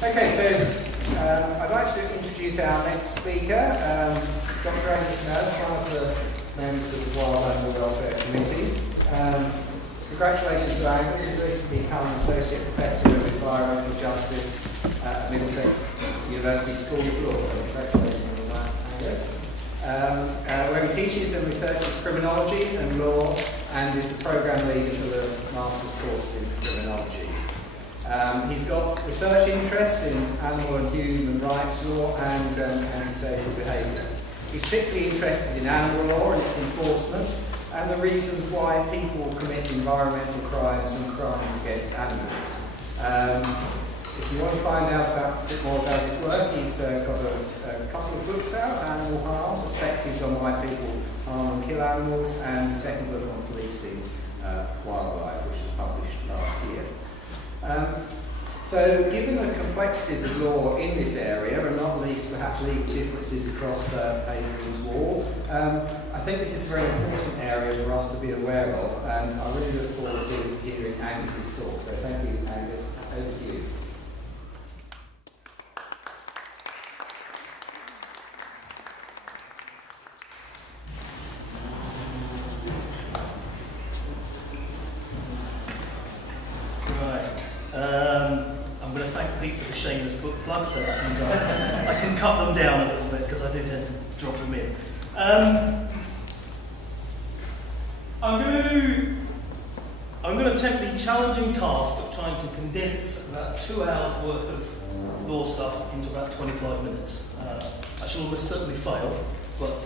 Okay, so I'd like to introduce our next speaker, Dr. Angus, one of the members of the Wild Animal Welfare Committee. Congratulations to Angus, who's recently become an Associate Professor of Environmental Justice at Middlesex University School of Law. So congratulations on that, Angus. Where he teaches and researches criminology and law and is the programme leader for the Master's course in criminology. He's got research interests in animal and human rights law and antisocial behaviour. He's particularly interested in animal law and its enforcement and the reasons why people commit environmental crimes and crimes against animals. If you want to find out a bit more about his work, he's got a couple of books out, Animal Harm, Perspectives on Why People Harm and Kill Animals, and the second book on policing wildlife, which was published last year. So, given the complexities of law in this area, and not least perhaps legal differences across Hadrian's Wall, I think this is a very important area for us to be aware of, and I really look forward to hearing Angus's talk. So thank you, Angus. Over to you. I'm going to thank Pete for the shameless book plug, so that means I can cut them down a little bit because I do tend to drop them in. I'm going to attempt the challenging task of trying to condense about 2 hours worth of law stuff into about 25 minutes. I shall almost certainly fail, but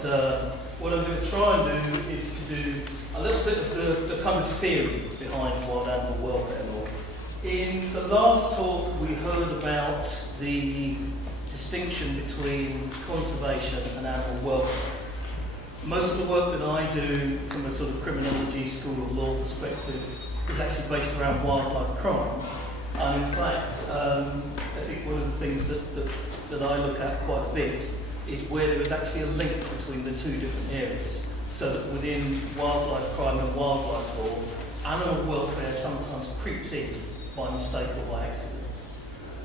what I'm going to try and do is to do a little bit of the kind of theory behind wild animal welfare law. In the last talk, we heard about the distinction between conservation and animal welfare. Most of the work that I do from a sort of criminology, school of law perspective is actually based around wildlife crime. And in fact, I think one of the things that I look at quite a bit is where there is actually a link between the two different areas. So that within wildlife crime and wildlife law, animal welfare sometimes creeps in by mistake or by accident.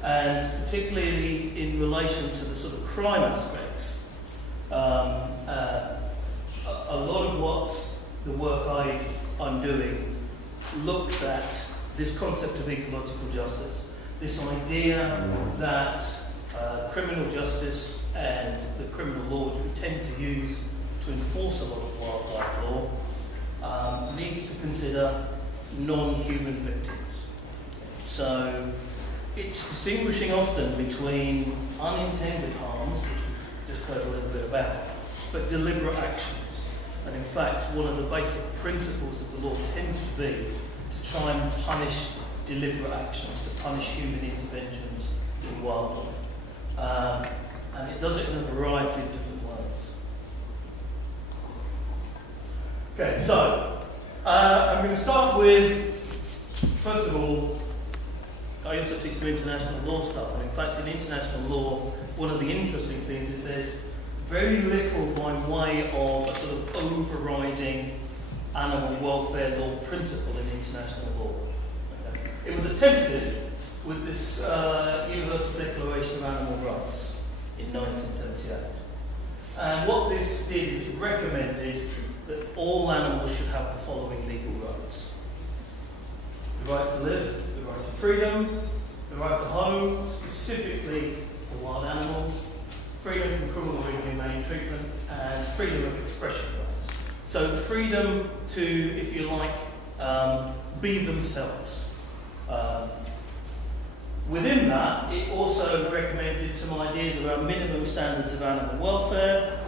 And particularly in relation to the sort of crime aspects, a lot of what the work I'm doing looks at this concept of ecological justice, this idea that criminal justice and the criminal law that we tend to use to enforce a lot of wildlife law needs to consider non-human victims. So it's distinguishing often between unintended harms, which we just heard a little bit about, but deliberate actions. And in fact, one of the basic principles of the law tends to be to try and punish deliberate actions, to punish human interventions in wildlife. And it does it in a variety of different ways. Okay, so I'm going to start with, first of all, I also teach some international law stuff, and in fact in international law, one of the interesting things is there's very little by way of a sort of overriding animal welfare law principle in international law. Okay. It was attempted with this Universal Declaration of Animal Rights in 1978. And what this did is it recommended that all animals should have the following legal rights. The right to live, the right to freedom, the right to home, specifically for wild animals, freedom from cruel or inhumane treatment, and freedom of expression rights. So the freedom to, if you like, be themselves. Within that, it also recommended some ideas around minimum standards of animal welfare,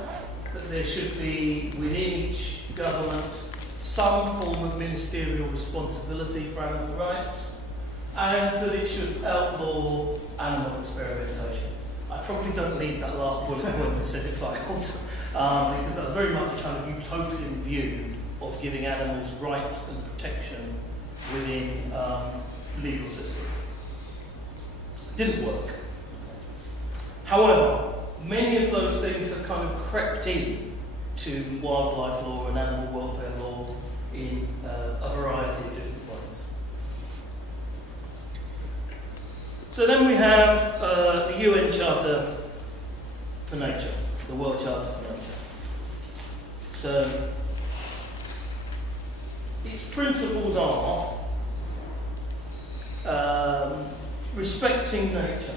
that there should be within each government some form of ministerial responsibility for animal rights, and that it should outlaw animal experimentation. I probably don't need that last bullet point that said it failed, because that's very much a kind of utopian view of giving animals rights and protection within legal systems. Didn't work. However, many of those things have kind of crept in to wildlife law and animal welfare law in a variety of different ways. So then we have the UN Charter for Nature, the World Charter for Nature. So its principles are respecting nature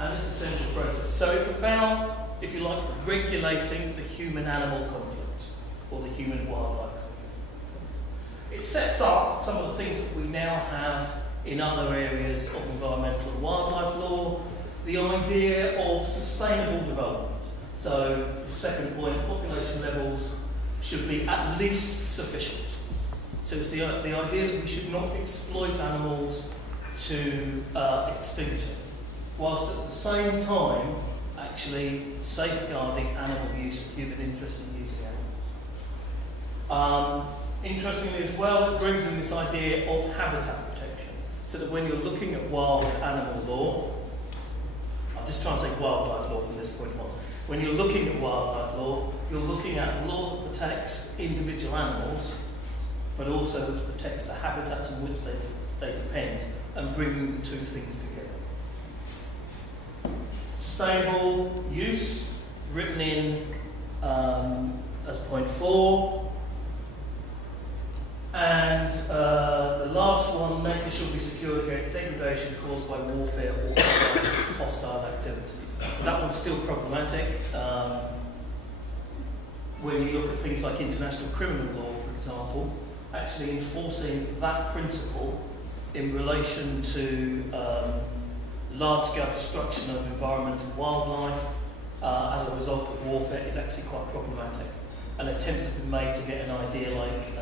and its essential process. So it's about, if you like, regulating the human-animal conflict or the human-wildlife conflict. It sets up some of the things that we now have in other areas of environmental and wildlife law, the idea of sustainable development. So the second point, population levels should be at least sufficient. So it's the idea that we should not exploit animals to extinction, whilst at the same time actually safeguarding animal use and human interest in using animals. Interestingly as well, it brings in this idea of habitat protection, so that when you're looking at wild animal law, I'll just try and say wildlife law from this point on. When you're looking at wildlife law, you're looking at law that protects individual animals, but also that protects the habitats on which they depend, and bringing the two things together. Sustainable use, written in as point 4. And the last one, nature should be secured against degradation caused by warfare or other hostile activities. That one's still problematic. When you look at things like international criminal law, for example, actually enforcing that principle in relation to large-scale destruction of environment and wildlife as a result of warfare is actually quite problematic. And attempts have been made to get an idea like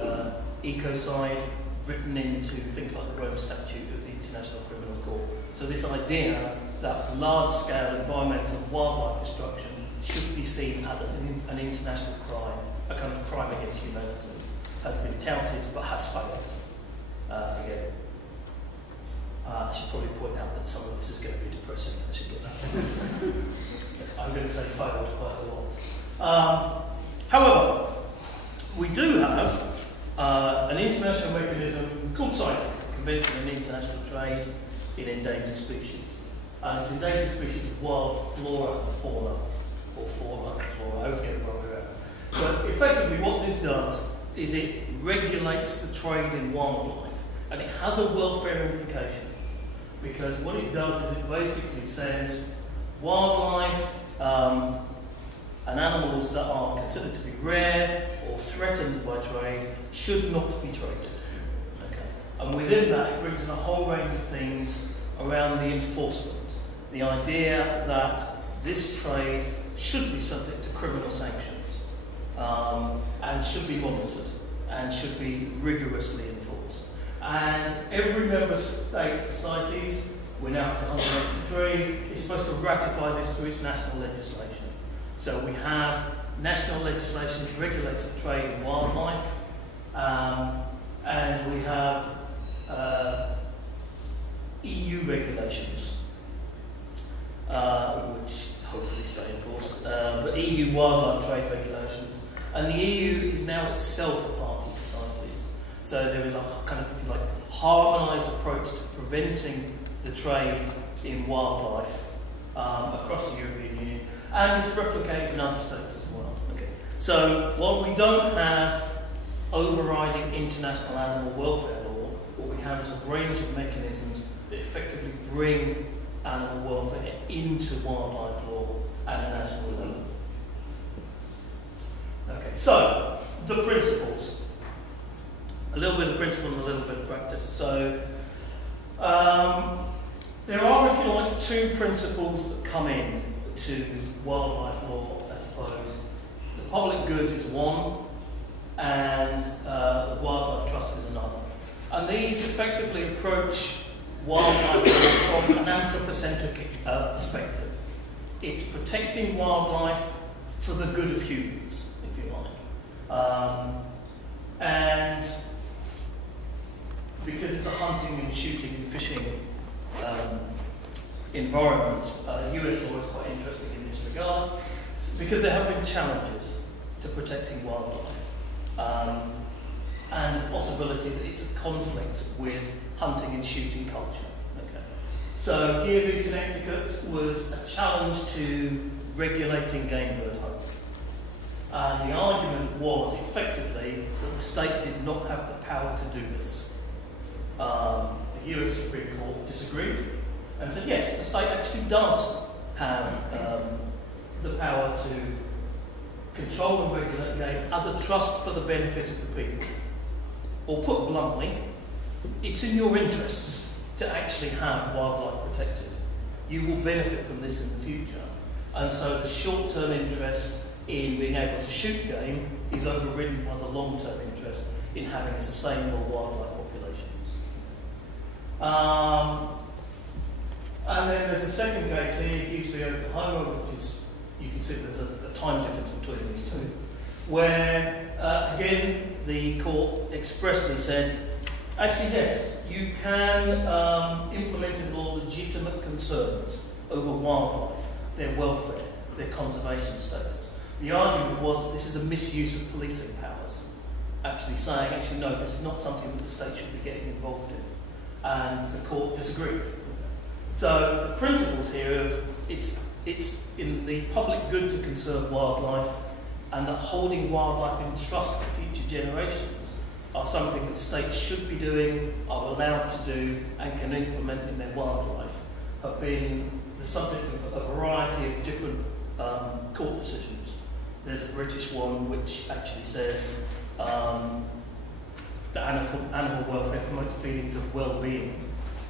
ecocide written into things like the Rome Statute of the International Criminal Court. So this idea that large-scale environmental and wildlife destruction should be seen as an international crime, a kind of crime against humanity, has been touted but has failed again. I should probably point out that some of this is going to be depressing. I should get that. I'm going to say failed quite a lot. However, we do have an international mechanism called CITES, the Convention on International Trade in Endangered Species. And it's endangered species of wild flora and fauna, or fauna and flora, I always get it wrong around. But effectively what this does is it regulates the trade in wildlife, and it has a welfare implication, because what it does is it basically says wildlife and animals that are considered to be rare or threatened by trade should not be traded. Okay. And within that, it brings in a whole range of things around the enforcement. The idea that this trade should be subject to criminal sanctions and should be monitored and should be rigorously enforced. And every member state of CITES, we're now up to 183, is supposed to ratify this through its national legislation. So we have national legislation that regulates the trade in wildlife, and we have EU regulations, which hopefully stay in force, but EU wildlife trade regulations. And the EU is now itself a party to CITES. So there is a kind of, if you like, harmonised approach to preventing the trade in wildlife across the European Union, and it's replicated in other states as well. Okay. So while we don't have overriding international animal welfare law, what we have is a range of mechanisms that effectively bring animal welfare into wildlife law at a national level. Okay, so the principles. A little bit of principle and a little bit of practice. So there are, if you like, two principles that come in to wildlife law, I suppose. The public good is one, and the wildlife trust is another. And these effectively approach wildlife law from an anthropocentric perspective. It's protecting wildlife for the good of humans, if you like. And because it's a hunting and shooting and fishing environment, US law is quite interesting in this regard, because there have been challenges to protecting wildlife, and the possibility that it's a conflict with hunting and shooting culture. Okay. So Gear v Connecticut was a challenge to regulating game bird hunting. And the argument was effectively that the state did not have the power to do this. The US Supreme Court disagreed and said yes, the state actually does have the power to control and regulate game as a trust for the benefit of the people. Or put bluntly, it's in your interests to actually have wildlife protected. You will benefit from this in the future. And so the short-term interest in being able to shoot game is overridden by the long-term interest in having a sustainable wildlife populations. And then there's a second case here, Hughes v Oklahoma, which is, you can see there's a time difference between these two, where, again, the court expressly said, actually, yes, you can implement in law legitimate concerns over wildlife, their welfare, their conservation status. The argument was that this is a misuse of policing powers, actually saying, actually, no, this is not something that the state should be getting involved in. And the court disagreed. So the principles here of it's in the public good to conserve wildlife, and that holding wildlife in trust for future generations are something that states should be doing, are allowed to do, and can implement in their wildlife, have been the subject of a variety of different court decisions. There's a British one which actually says that animal welfare promotes feelings of well-being,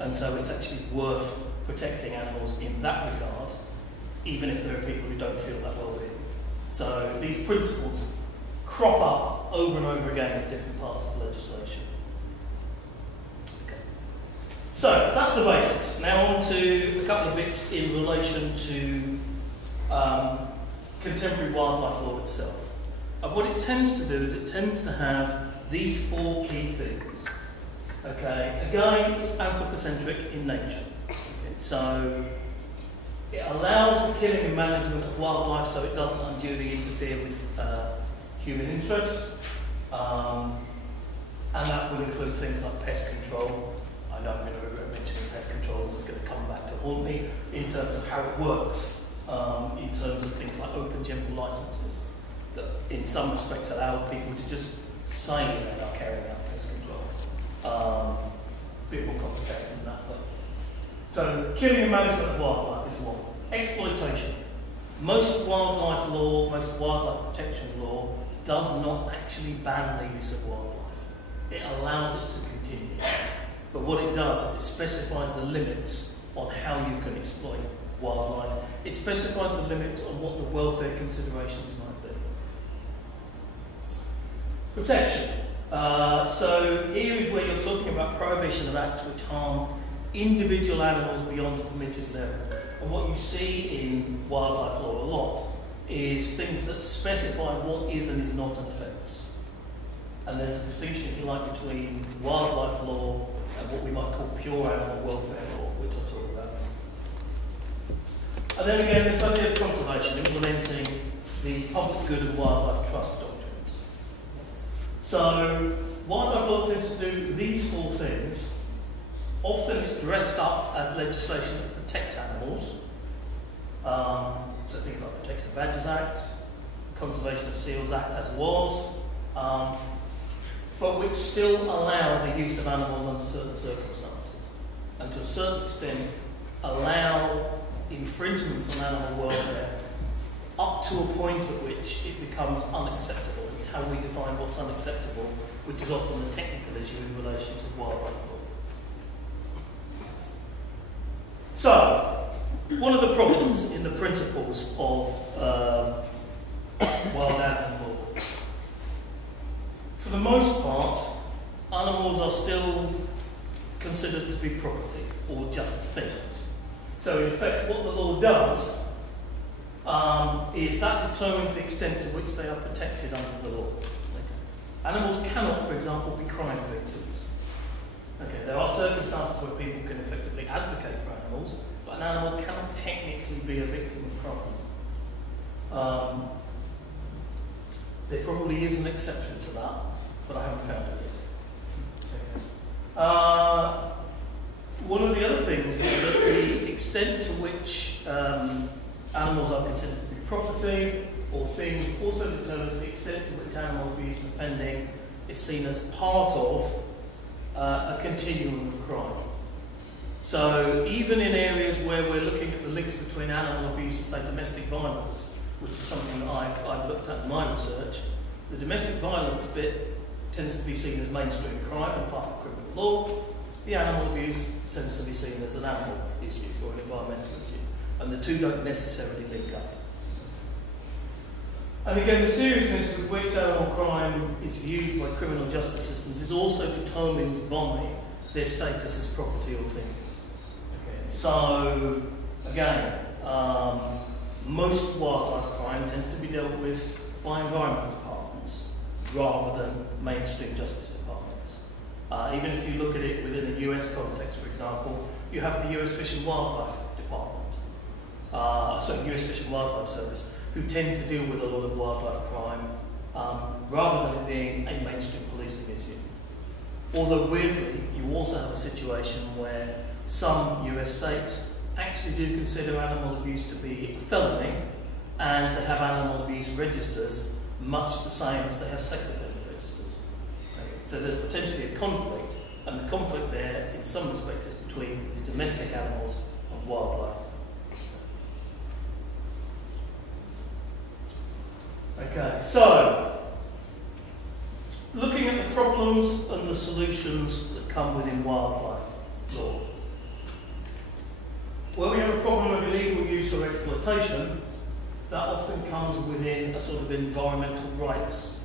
and so it's actually worth protecting animals in that regard, even if there are people who don't feel that well-being. So these principles crop up over and over again in different parts of the legislation. Okay. So that's the basics. Now on to a couple of bits in relation to contemporary wildlife law itself. And what it tends to do is it tends to have these four key things. Okay, again, it's anthropocentric in nature. Okay. So it allows the killing and management of wildlife so it doesn't unduly interfere with human interests. And that would include things like pest control. I know I'm going to regret mentioning pest control, and it's going to come back to haunt me in terms of how it works. In terms of things like open general licenses that in some respects allow people to just say they are carrying out pest control. A bit more complicated than that, but. So killing and management of wildlife is one. Exploitation. Most wildlife law, most wildlife protection law does not actually ban the use of wildlife. It allows it to continue. But what it does is it specifies the limits on how you can exploit wildlife. It specifies the limits on what the welfare considerations might be. Protection. So here is where you're talking about prohibition of acts which harm individual animals beyond the permitted level. And what you see in wildlife law a lot is things that specify what is and is not an offence. And there's a distinction, if you like, between wildlife law and what we might call pure animal welfare law, which I'll talk about. And then again, this idea of conservation, implementing these public good and wildlife trust doctrines. So, wildlife law tends to do these four things. Often it's dressed up as legislation that protects animals. So things like Protection of Badgers Act, Conservation of Seals Act as was, but which still allow the use of animals under certain circumstances. And to a certain extent, allow infringements on animal welfare up to a point at which it becomes unacceptable. It's how we define what's unacceptable, which is often the technical issue in relation to wildlife law. So, one of the problems in the principles of wild animal law, for the most part, animals are still considered to be property or just things. So in effect, what the law does is that determines the extent to which they are protected under the law. Okay. Animals cannot, for example, be crime victims. Okay, there are circumstances where people can effectively advocate for animals, but an animal cannot technically be a victim of crime. There probably is an exception to that, but I haven't found it yet. Okay. One of the other things is that the extent to which animals are considered to be property or things also determines the extent to which animal abuse and offending is seen as part of a continuum of crime. So even in areas where we're looking at the links between animal abuse and, say, domestic violence, which is something that I've looked at in my research, the domestic violence bit tends to be seen as mainstream crime and part of criminal law. The animal abuse tends to be seen as an animal issue or an environmental issue, and the two don't necessarily link up. And again, the seriousness with which animal crime is viewed by criminal justice systems is also determined by their status as property or things. Okay. So, again, most wildlife crime tends to be dealt with by environment departments rather than mainstream justice departments. Even if you look at it within a US context, for example, you have the US Fish and Wildlife Department, US Fish and Wildlife Service, who tend to deal with a lot of wildlife crime rather than it being a mainstream policing issue. Although weirdly, you also have a situation where some US states actually do consider animal abuse to be a felony, and they have animal abuse registers much the same as they have sex offender registers. Okay. So there's potentially a conflict, and the conflict there in some respects is between domestic animals and wildlife. Okay, so looking at the problems and the solutions that come within wildlife law. Where we have a problem of illegal use or exploitation, that often comes within a sort of environmental rights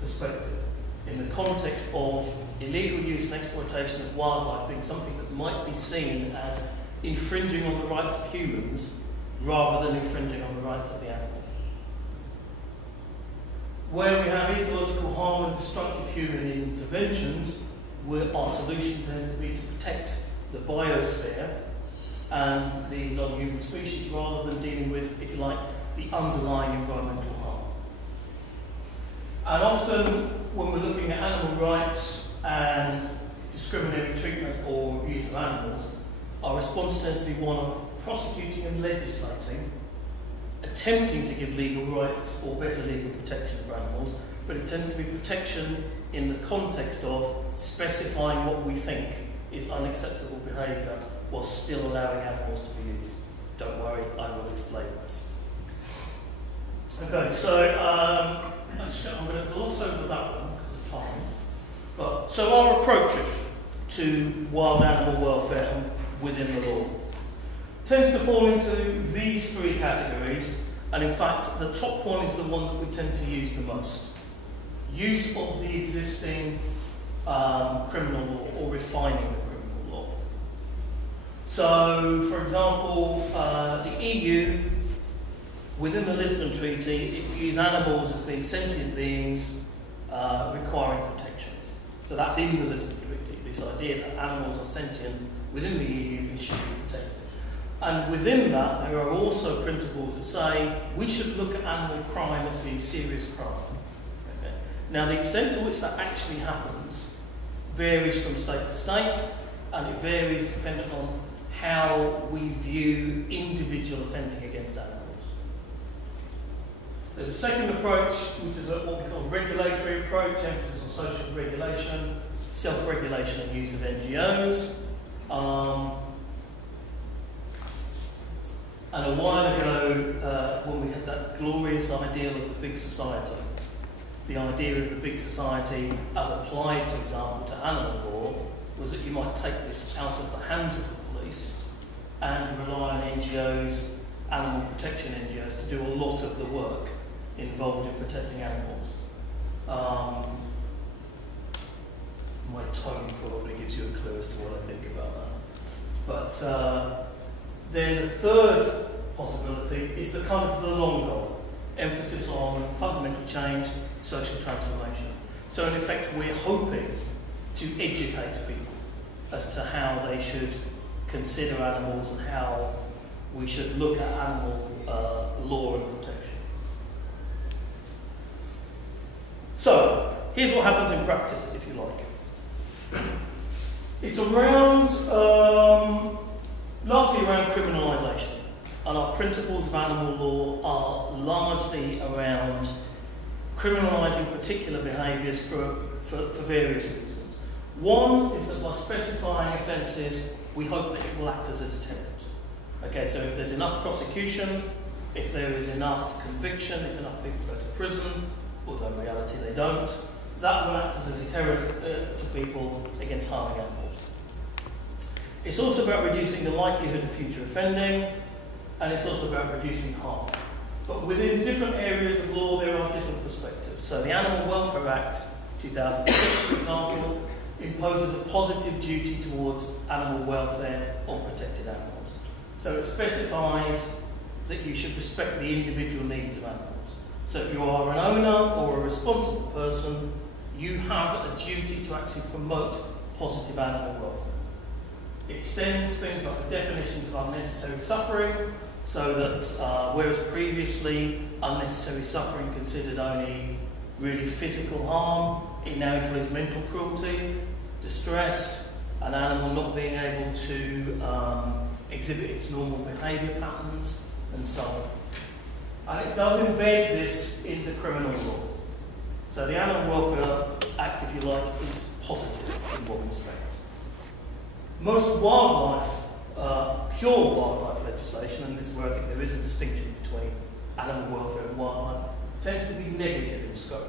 perspective, in the context of illegal use and exploitation of wildlife being something that might be seen as infringing on the rights of humans rather than infringing on the rights of the animal. Where we have ecological harm and destructive human interventions, where our solution tends to be to protect the biosphere and the non-human species rather than dealing with, if you like, the underlying environmental harm. And often when we're looking at animal rights and discriminatory treatment or abuse of animals, our response tends to be one of prosecuting and legislating, attempting to give legal rights or better legal protection for animals, but it tends to be protection in the context of specifying what we think is unacceptable behaviour while still allowing animals to be used. Don't worry, I will explain this. Okay, so I'm going to gloss over that one because of time. But so our approaches to wild animal welfare within the law tends to fall into these three categories, and in fact the top one is the one that we tend to use the most. Use of the existing criminal law or refining the criminal law. So, for example, the EU, within the Lisbon Treaty, it views animals as being sentient beings requiring protection. So that's in the Lisbon Treaty, this idea that animals are sentient within the EU and should be protected. And within that, there are also principles that say we should look at animal crime as being serious crime. Okay. Now, the extent to which that actually happens varies from state to state, and it varies dependent on how we view individual offending against animals. There's a second approach, which is what we call a regulatory approach, emphasis on social regulation, self-regulation and use of NGOs. And a while ago, when we had that glorious ideal of the big society, the idea of the big society as applied, for example, to animal law, was that you might take this out of the hands of the police and rely on NGOs, animal protection NGOs, to do a lot of the work involved in protecting animals. My tone probably gives you a clue as to what I think about that. But then the third possibility is the kind of the long goal, emphasis on fundamental change, social transformation. So in effect, we're hoping to educate people as to how they should consider animals and how we should look at animal law and protection. So, here's what happens in practice, if you like. It's around, largely around criminalisation, and our principles of animal law are largely around criminalising particular behaviours for various reasons. One is that by specifying offences, we hope that it will act as a deterrent. Okay, so if there's enough prosecution, if there is enough conviction, if enough people go to prison, although in reality they don't, that will act as a deterrent to people against harming animals. It's also about reducing the likelihood of future offending, and it's also about reducing harm. But within different areas of law, there are different perspectives. So the Animal Welfare Act 2006, for example, imposes a positive duty towards animal welfare on protected animals. So it specifies that you should respect the individual needs of animals. So if you are an owner or a responsible person, you have a duty to actually promote positive animal welfare. It extends things like the definitions of unnecessary suffering, so that whereas previously unnecessary suffering considered only really physical harm, it now includes mental cruelty, distress, an animal not being able to exhibit its normal behaviour patterns, and so on. And it does embed this in the criminal law. So the Animal Welfare Act, if you like, is positive in one respect. Most wildlife, pure wildlife legislation, and this is where I think there is a distinction between animal welfare and wildlife, tends to be negative in scope.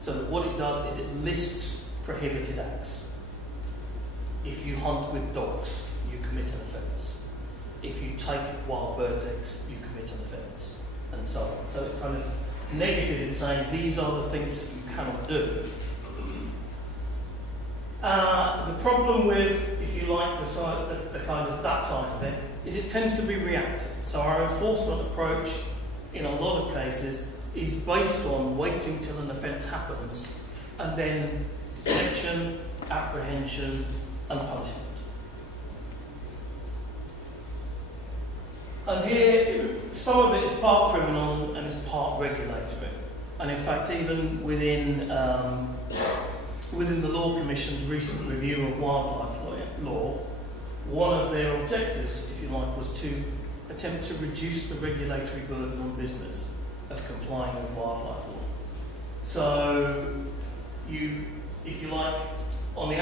So that what it does is it lists prohibited acts. If you hunt with dogs, you commit an offence. If you take wild birds' eggs, you commit an offence, and so on. So it's kind of negative in saying these are the things that you cannot do. The problem with, if you like, the kind of that side of it, is it tends to be reactive. So our enforcement approach, in a lot of cases, is based on waiting till an offence happens, and then detection, apprehension, and punishment. And here, some of it is part criminal and is part regulatory. And in fact, even within the Law Commission's recent review of wildlife law, one of their objectives, if you like, was to attempt to reduce the regulatory burden on business of complying with wildlife law. So, if you like, on the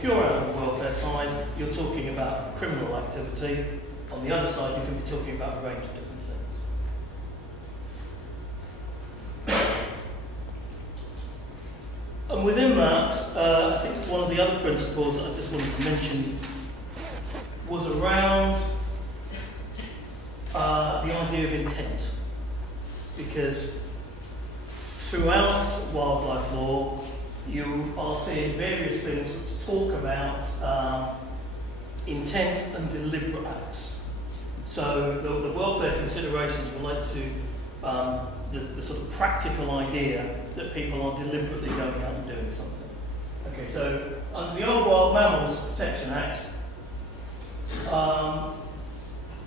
pure animal welfare side, you're talking about criminal activity. On the other side, you can be talking about a range of different things. And within that, I think one of the other principles that I just wanted to mention was around the idea of intent. Because throughout wildlife law, you are seeing various things which talk about intent and deliberate acts. So the welfare considerations relate to the sort of practical idea that people are deliberately going out and doing something. Okay, so under the Old Wild Mammals Protection Act,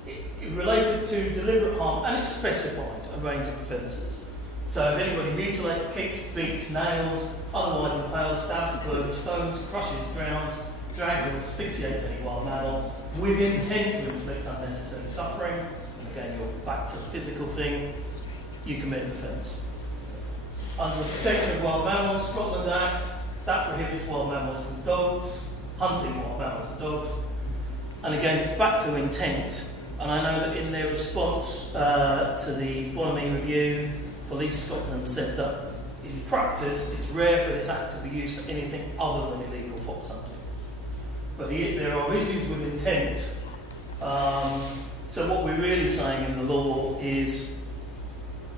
it related to deliberate harm, and it specified a range of offences. So if anybody mutilates, kicks, beats, nails, otherwise impales, stabs, burns, stones, crushes, drowns, drags or asphyxiates any wild mammal with intent to inflict unnecessary suffering, and again you're back to the physical thing, you commit an offence. Under the Protection of Wild Mammals Scotland Act, that prohibits wild mammals from dogs, hunting wild mammals from dogs, and again it's back to intent. And I know that in their response to the Bonamy Review, Police Scotland said that in practice it's rare for this act to be used for anything other than illegal fox hunting. But there are issues with intent. So what we're really saying in the law is,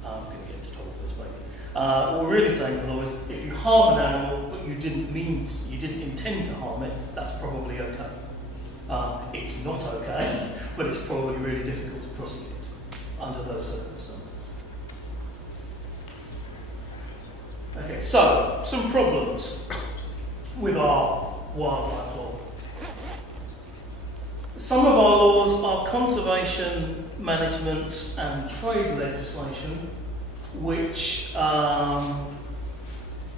I'm going to get into trouble for this maybe. What we're really saying in the law is, if you harm an animal but you didn't intend to harm it, that's probably okay. It's not okay, but it's probably really difficult to prosecute under those circumstances. Okay, so some problems with our wildlife law. Some of our laws are conservation, management and trade legislation which are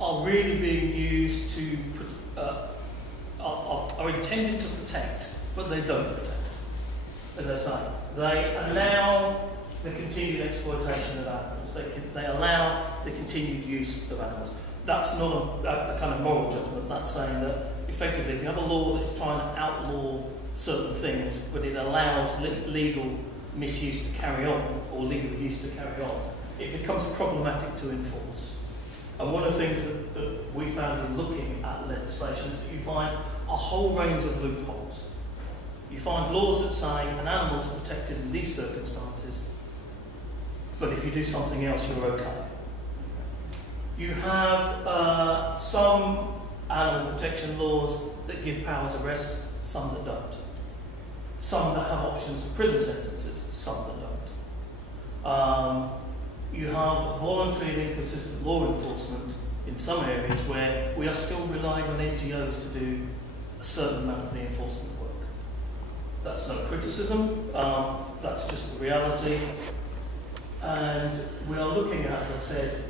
really being used to, are are intended to protect, but they don't protect. As I say, they allow the continued exploitation of animals. They allow the continued use of animals. That's not a kind of moral judgment. That's saying that effectively, if you have a law that's trying to outlaw certain things, but it allows legal misuse to carry on, or legal use to carry on, it becomes problematic to enforce. And one of the things that we found in looking at legislation is that you find a whole range of loopholes. You find laws that say an animal is protected in these circumstances, but if you do something else, you're okay. You have some animal protection laws that give powers of arrest, some that don't. Some that have options for prison sentences, some that don't. You have voluntary and inconsistent law enforcement in some areas where we are still relying on NGOs to do a certain amount of the enforcement work. That's no criticism, that's just the reality. And we are looking at, as I said,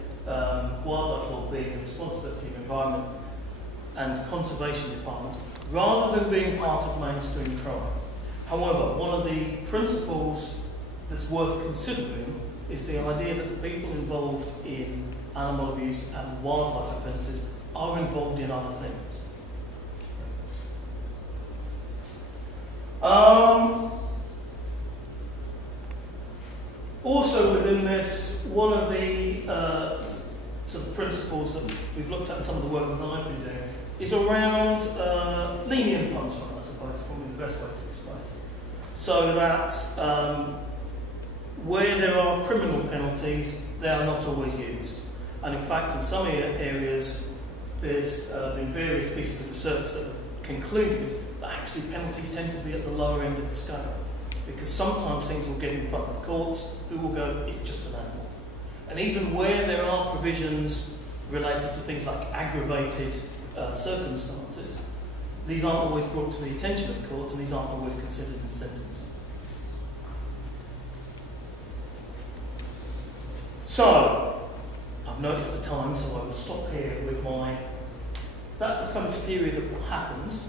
wildlife law being a responsibility of environment and conservation departments, rather than being part of mainstream crime. However, one of the principles that's worth considering is the idea that the people involved in animal abuse and wildlife offences are involved in other things. Also within this, one of the sort of principles that we've looked at in some of the work that I've been doing is around lenient punishment, I suppose, is probably the best way to explain it. So that where there are criminal penalties, they are not always used. And in fact, in some areas, there's been various pieces of research that have concluded that actually penalties tend to be at the lower end of the scale. Because sometimes things will get in front of courts who will go, it's just an animal. And even where there are provisions related to things like aggravated circumstances, these aren't always brought to the attention of courts and these aren't always considered in sentencing. So, I've noticed the time, so I will stop here with my... That's the kind of theory that what happens.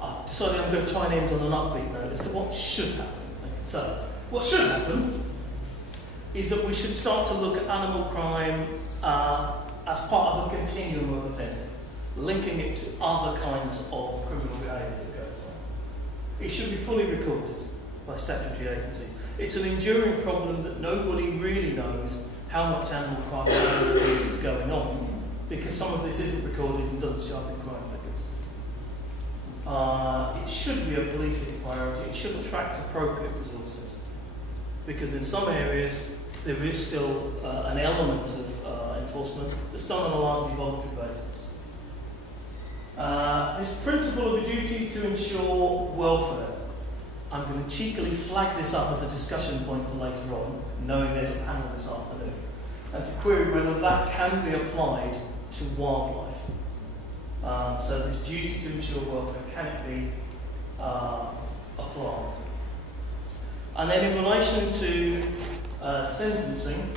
I've decided I'm going to try and end on an upbeat note as to what should happen. Okay, so, what should happen is that we should start to look at animal crime as part of a continuum of offending, linking it to other kinds of criminal behaviour that goes on. It should be fully recorded by statutory agencies. It's an enduring problem that nobody really knows how much animal crime is going on, because some of this isn't recorded and doesn't show up in crime figures. It should be a policing priority. It should attract appropriate resources, because in some areas there is still an element of enforcement that's done on a largely voluntary basis. This principle of a duty to ensure welfare, I'm going to cheekily flag this up as a discussion point for later on, knowing there's a panel this afternoon, and to query whether that can be applied to wildlife. So this duty to ensure welfare, can it be applied? And then in relation to sentencing,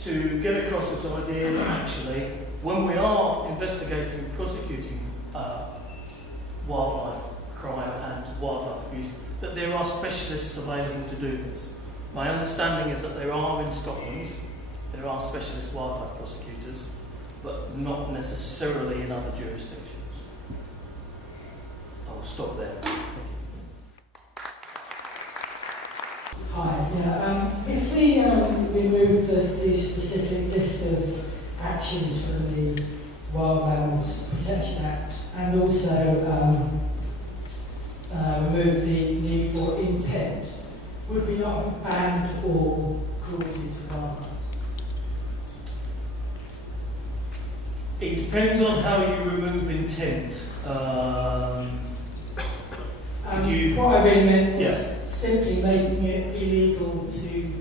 to get across this idea that actually, when we are investigating and prosecuting wildlife crime and wildlife abuse, that there are specialists available to do this. My understanding is that there are in Scotland, there are specialist wildlife prosecutors, but not necessarily in other jurisdictions. I will stop there. Thank you. Hi, yeah. If we remove the specific list of actions from the Wild Mammals Protection Act, and also remove the need for intent, would we not have banned all cruelty to wildlife? It depends on how you remove intent. What I really meant was simply making it illegal to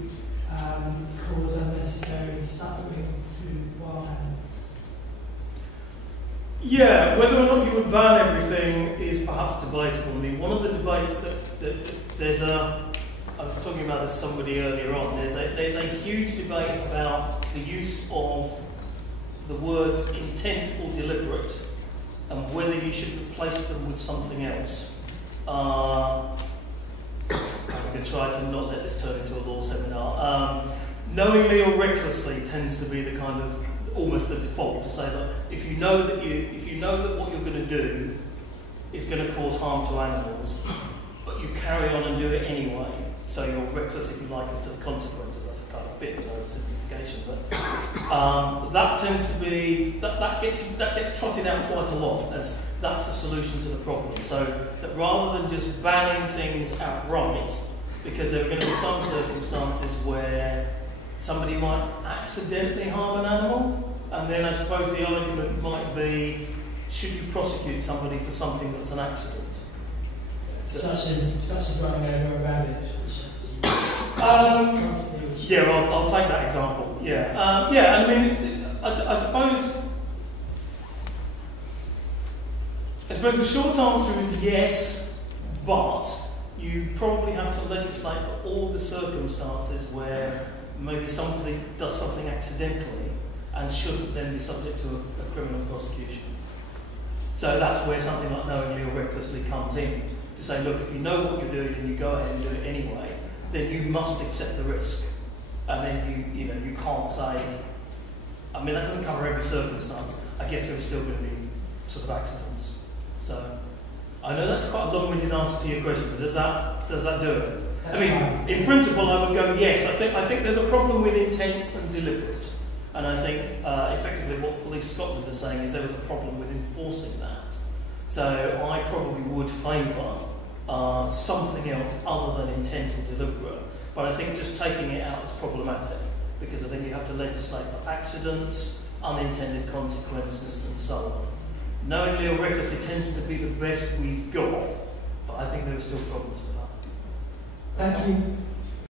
cause unnecessary suffering to wild animals. Yeah, whether or not you would ban everything is perhaps debatable. I mean, one of the debates that there's a, I was talking about this somebody earlier on, there's a huge debate about the use of the words intent or deliberate and whether you should replace them with something else. I'm going to try to not let this turn into a law seminar. Knowingly or recklessly tends to be the kind of almost the default to say that if you know that what you're going to do is going to cause harm to animals, but you carry on and do it anyway, so you're reckless if you like as to the consequences. That's a kind of bit of oversimplification, but that tends to be that gets trotted out quite a lot as that's the solution to the problem. So that rather than just banning things outright, because there are going to be some circumstances where somebody might accidentally harm an animal, and then I suppose the argument might be, should you prosecute somebody for something that's an accident? Such as running over a rabbit. Yeah, I'll take that example. Yeah, I mean, I suppose the short answer is yes, but you probably have to legislate for all the circumstances where maybe somebody does something accidentally and shouldn't then be subject to a criminal prosecution. So that's where something like knowingly or recklessly comes in, to say, look, if you know what you're doing and you go ahead and do it anyway, then you must accept the risk. And then you can't say, I mean, that doesn't cover every circumstance. I guess there's still going to be sort of accidents. So I know that's quite a long-winded answer to your question, but does that do it? That's I mean, fine. in principle, I would go yes. I think there's a problem with intent and deliberate, and I think effectively what Police Scotland are saying is there was a problem with enforcing that. So I probably would favour something else other than intent or deliberate, but I think just taking it out is problematic because I think you have to legislate for accidents, unintended consequences, and so on. Knowingly or recklessly tends to be the best we've got, but I think there are still problems with that. Thank you.